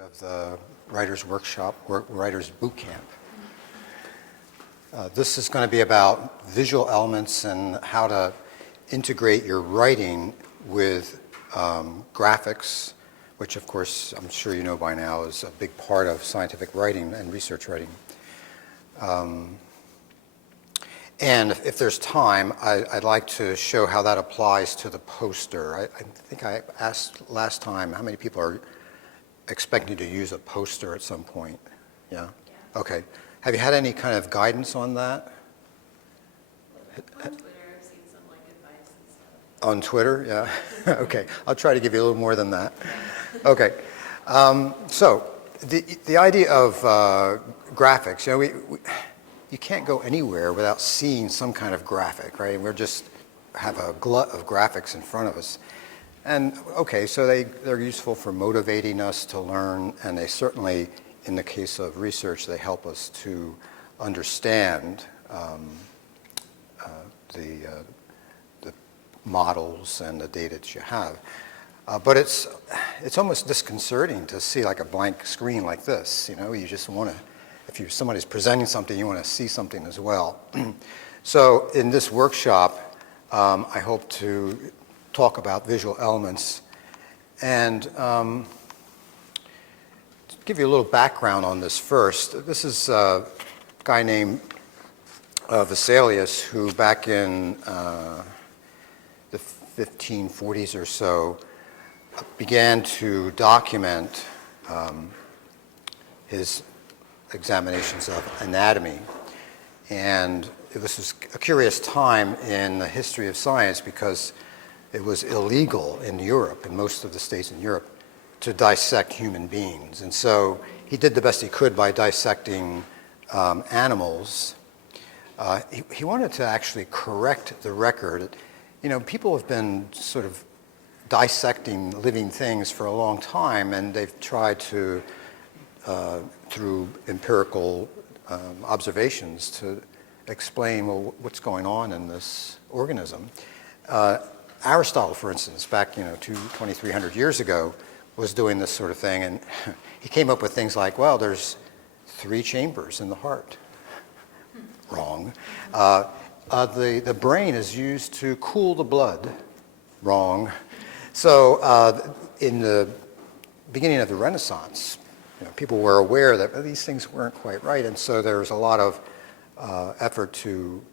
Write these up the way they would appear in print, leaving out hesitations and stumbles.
of the Writer's Workshop, Writer's Bootcamp. This is going to be about visual elements and how to integrate your writing with graphics, which of course I'm sure you know by now is a big part of scientific writing and research writing. And if there's time, I'd like to show how that applies to the poster. I think I asked last time how many people are expecting to use a poster at some point. Yeah? Okay. Have you had any kind of guidance on that? On Twitter, I've seen some advice and stuff. On Twitter, yeah. Okay, I'll try to give you a little more than that. Okay, so the idea of graphics, you can't go anywhere without seeing some kind of graphic, right? We just have a glut of graphics in front of us. And okay, so they're useful for motivating us to learn, and they certainly, in the case of research, they help us to understand the models and the data that you have. But it's almost disconcerting to see like a blank screen like this. You just want to, if somebody's presenting something, you want to see something as well. So in this workshop, I hope to talk about visual elements and give you a little background on this first. This is a guy named Vesalius, who back in the 1540s or so began to document his examinations of anatomy. And this was a curious time in the history of science because it was illegal in Europe, in most of the states in Europe, to dissect human beings. And so he did the best he could by dissecting animals. He wanted to actually correct the record. People have been sort of dissecting living things for a long time, and they've tried to, through empirical observations, to explain, well, what's going on in this organism. Aristotle, for instance, back 2,300 years ago, was doing this sort of thing, and he came up with things like, well, there's 3 chambers in the heart. Wrong. The brain is used to cool the blood. Wrong. So in the beginning of the Renaissance, people were aware that these things weren't quite right, and so there was a lot of effort to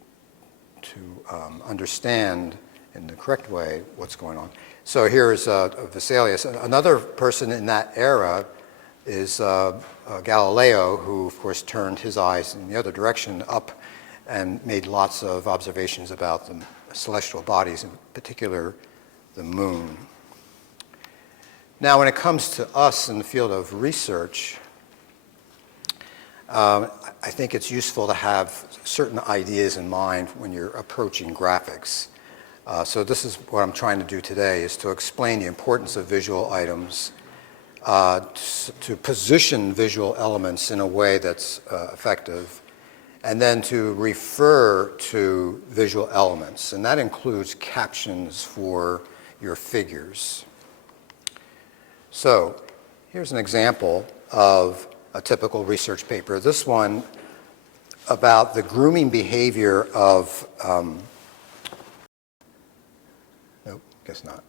understand in the correct way what's going on. So here's Vesalius. Another person in that era is Galileo, who of course turned his eyes in the other direction up and made lots of observations about the celestial bodies, in particular the moon. Now when it comes to us in the field of research, I think it's useful to have certain ideas in mind when you're approaching graphics. So this is what I'm trying to do today, is to explain the importance of visual items, to position visual elements in a way that's effective, and then to refer to visual elements. And that includes captions for your figures. So here's an example of a typical research paper. This one about the grooming behavior of nope, guess not.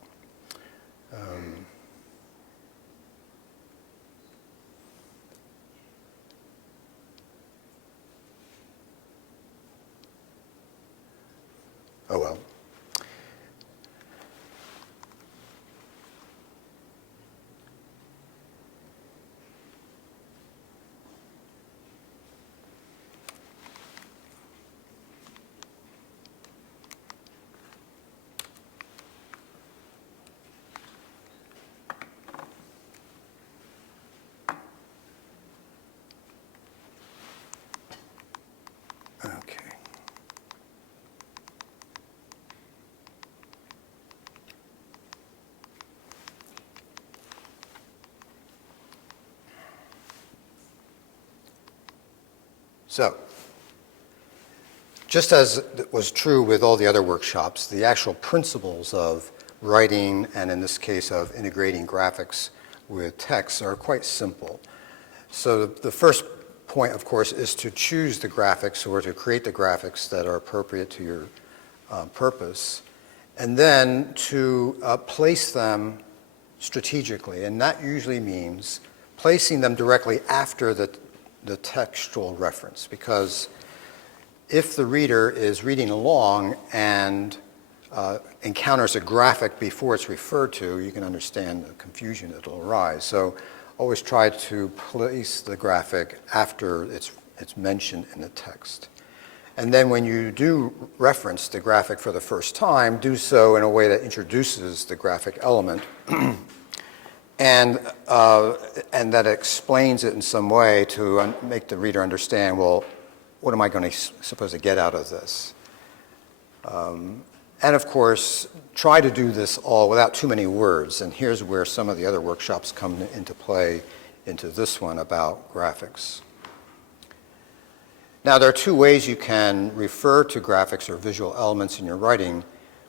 Oh well. Okay. So, just as was true with all the other workshops, the actual principles of writing, and in this case of integrating graphics with text are quite simple. So the first point, of course, is to choose the graphics or to create the graphics that are appropriate to your purpose, and then to place them strategically. And that usually means placing them directly after the textual reference, because if the reader is reading along and encounters a graphic before it's referred to, you can understand the confusion that will arise. So always try to place the graphic after it's mentioned in the text. And then when you do reference the graphic for the first time, do so in a way that introduces the graphic element and that explains it in some way to make the reader understand, well, what am I going to supposed to get out of this? And of course, try to do this all without too many words. And here's where some of the other workshops come into play into this one about graphics. Now, there are two ways you can refer to graphics or visual elements in your writing.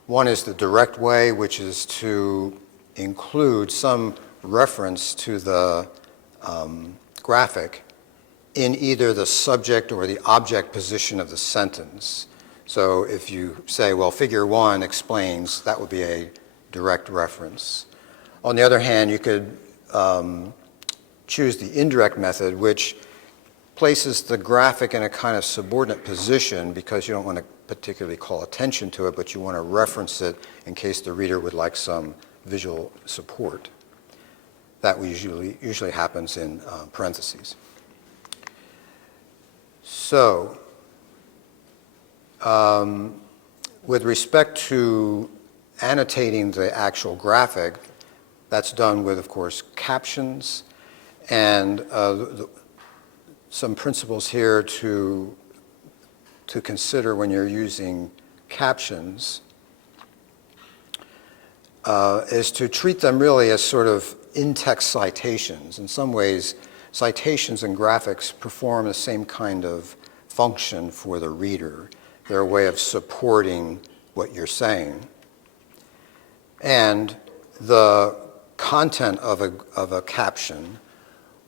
One is the direct way, which is to include some reference to the graphic in either the subject or the object position of the sentence. So if you say, well, figure 1 explains, that would be a direct reference. On the other hand, you could choose the indirect method, which places the graphic in a kind of subordinate position because you don't want to particularly call attention to it, but you want to reference it in case the reader would like some visual support. That usually happens in parentheses. So, with respect to annotating the actual graphic, that's done with, of course, captions, and some principles here to consider when you're using captions is to treat them really as sort of in-text citations. In some ways, citations and graphics perform the same kind of function for the reader. They're a way of supporting what you're saying. And the content of a caption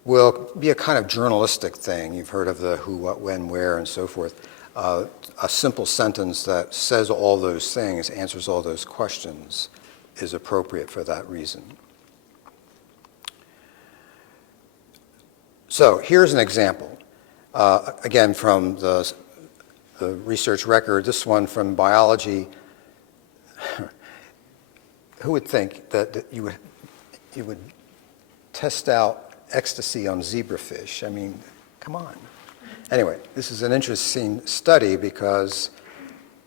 will be a kind of journalistic thing. You've heard of the who, what, when, where, and so forth. A simple sentence that says all those things, answers all those questions, is appropriate for that reason. So here's an example, again from the research record, this one from biology. Who would think that you would test out ecstasy on zebrafish? I mean, come on. Anyway, this is an interesting study because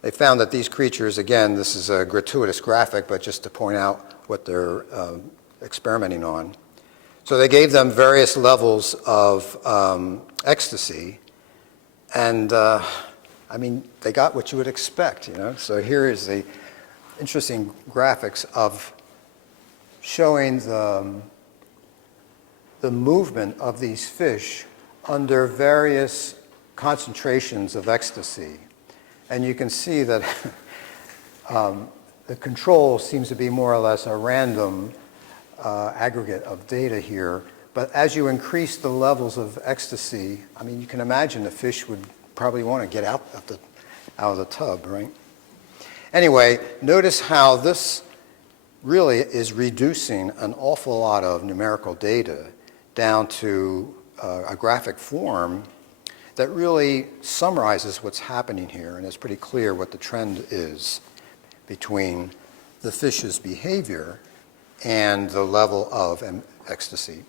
they found that these creatures, again, this is a gratuitous graphic, but just to point out what they're experimenting on. So they gave them various levels of ecstasy, and I mean, they got what you would expect, you know. So here is the interesting graphics of showing the movement of these fish under various concentrations of ecstasy. And you can see that the control seems to be more or less a random aggregate of data here. But as you increase the levels of ecstasy, I mean, you can imagine the fish would probably want to get out of the tub, right? Anyway, notice how this really is reducing an awful lot of numerical data down to a graphic form that really summarizes what's happening here, and it's pretty clear what the trend is between the fish's behavior and the level of ecstasy.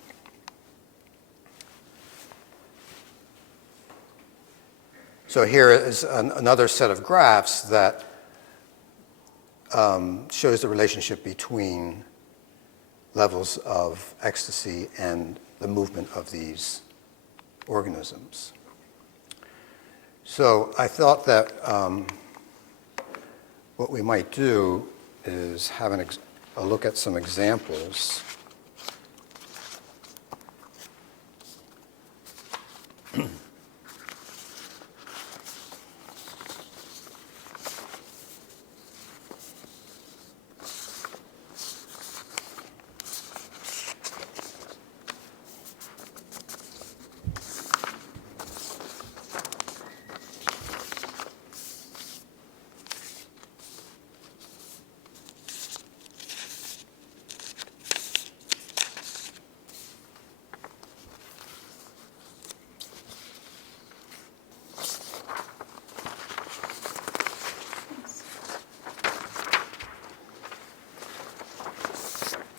So here is another set of graphs that shows the relationship between levels of ecstasy and the movement of these organisms. So I thought that what we might do is have a look at some examples.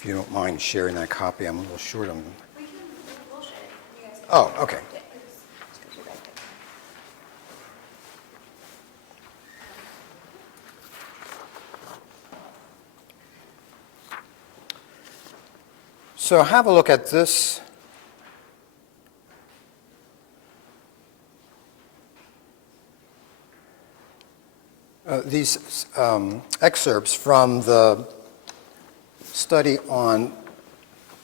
you don't mind sharing that copy, I'm a little short on them. We'll share it. You guys can. Oh, okay. Yeah, just go to your back there. So have a look at this. These excerpts from the study on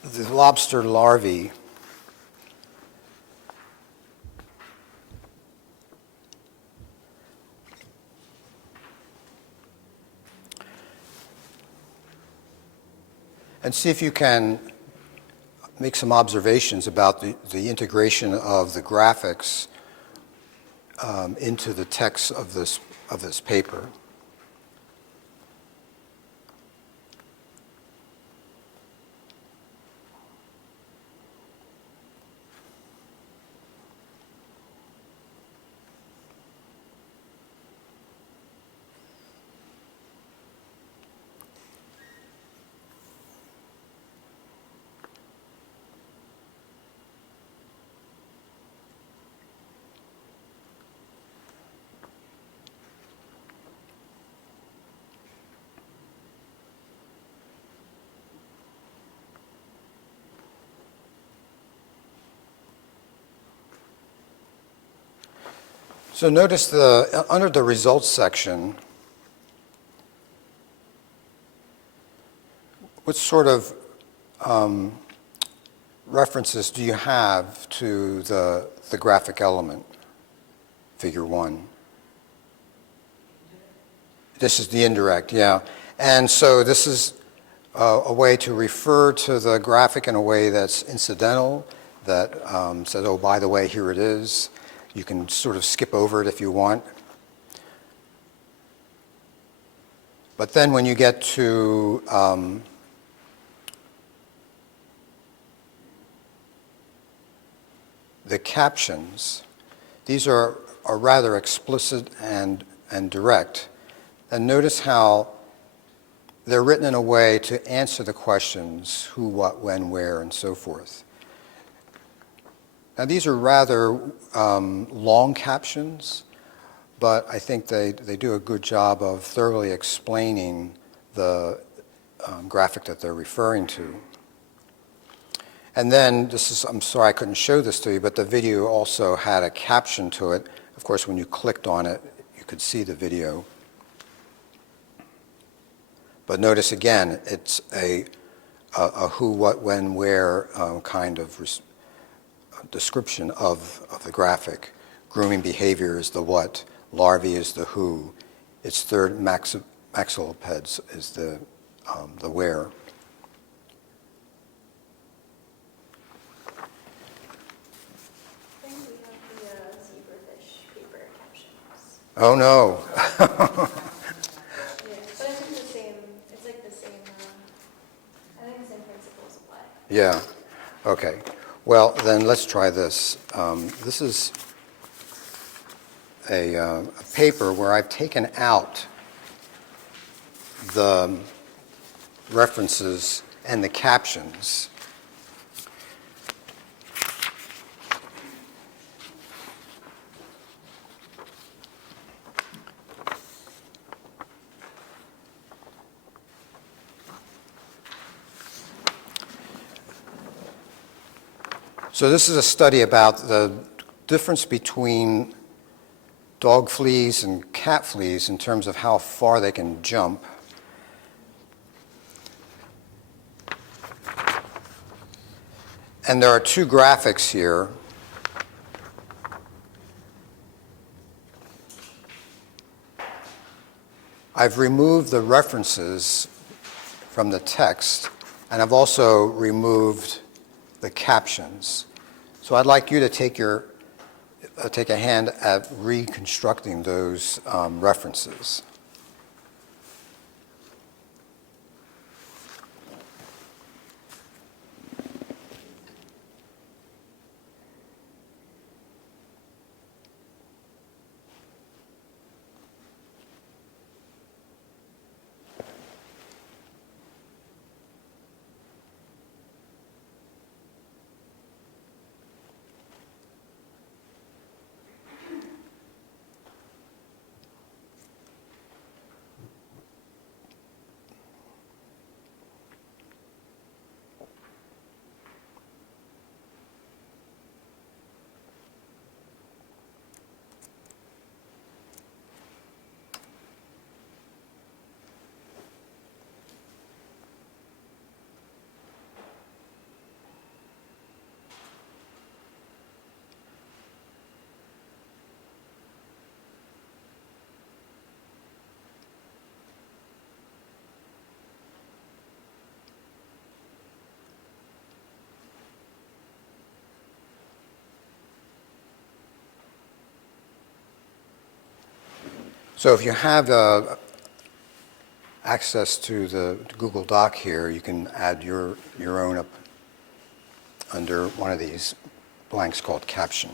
the lobster larvae. And see if you can make some observations about the integration of the graphics into the text of this paper. So notice under the results section, what sort of references do you have to the graphic element, figure 1? This is the indirect, yeah. And so this is a way to refer to the graphic in a way that's incidental, that says, oh, by the way, here it is. You can sort of skip over it if you want. But then when you get to the captions, these are rather explicit and direct. And notice how they're written in a way to answer the questions who, what, when, where, and so forth. Now these are rather long captions, but I think they do a good job of thoroughly explaining the graphic that they're referring to. And then I'm sorry I couldn't show this to you, but the video also had a caption to it. Of course, when you clicked on it, you could see the video. But notice again, it's a who, what, when, where kind of description of the graphic. Grooming behavior is the what, larvae is the who, its third maxillipeds is the where. I think we have the zebrafish paper captions. Oh no. Yeah, but I think the same, it's like the same, I think the same principles apply. Yeah, okay. Well, then let's try this. This is a paper where I've taken out the references and the captions. So this is a study about the difference between dog fleas and cat fleas in terms of how far they can jump. And there are two graphics here. I've removed the references from the text, and I've also removed the captions. So I'd like you to take a hand at reconstructing those references. So if you have access to the Google Doc here, you can add your own up under one of these blanks called caption.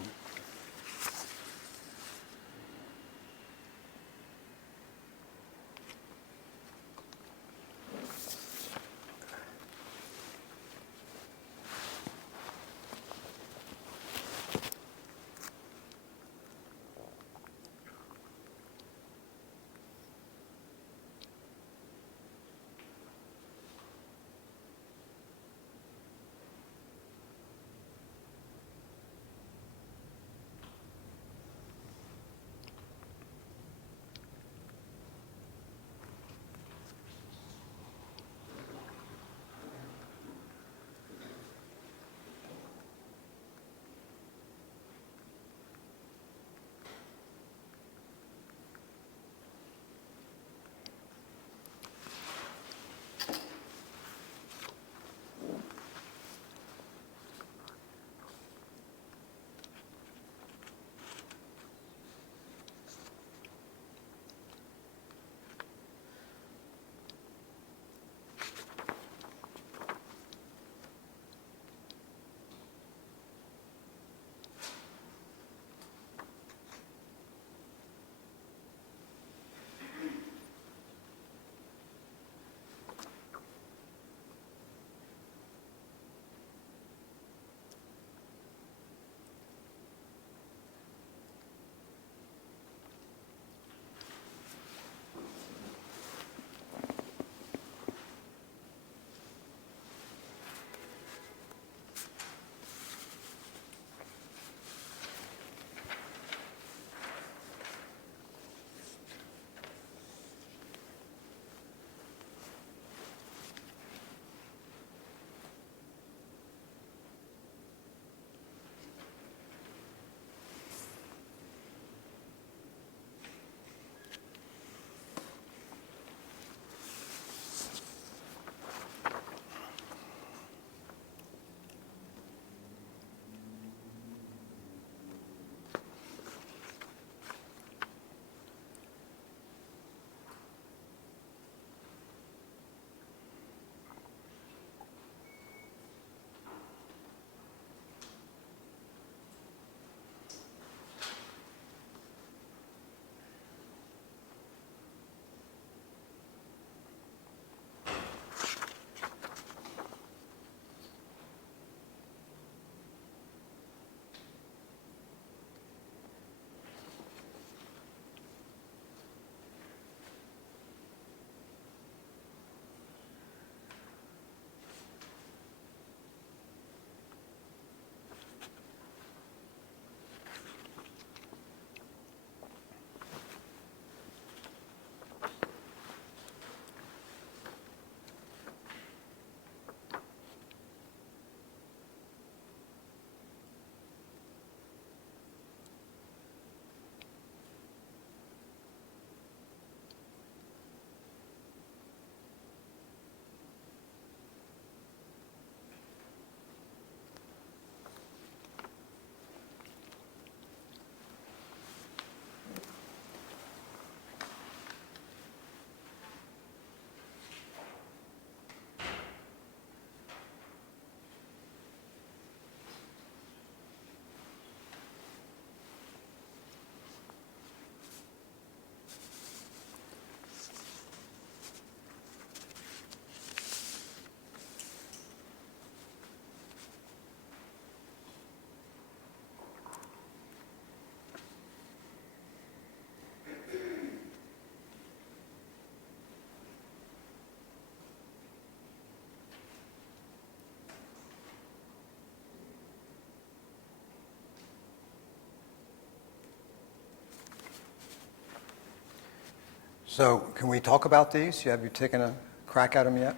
So can we talk about these? Have you taken a crack at them yet?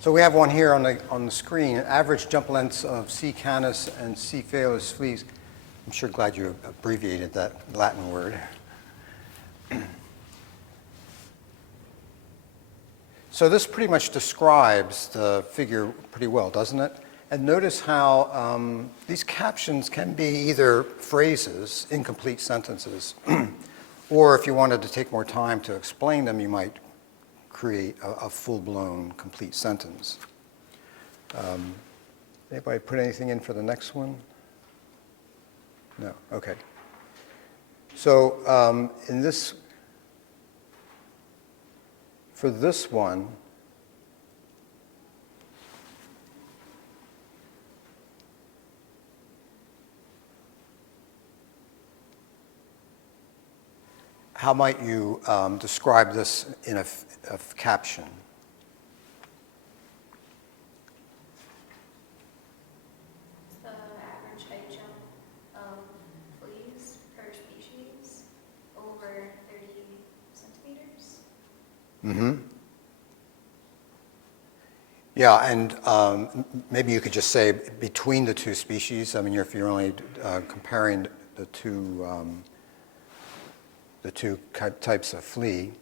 So we have one here on the screen, average jump lengths of C. canis and C. phaeolus fleas. I'm sure glad you abbreviated that Latin word. So this pretty much describes the figure pretty well, doesn't it? And notice how these captions can be either phrases, incomplete sentences, or if you wanted to take more time to explain them, you might create a full-blown complete sentence. Anybody put anything in for the next one? No, okay. So for this one, how might you describe this in a caption? The average height jump of fleas per species over 30 centimeters. Mm-hmm. Yeah, and maybe you could just say between the two species. I mean, if you're only comparing the two types of flea.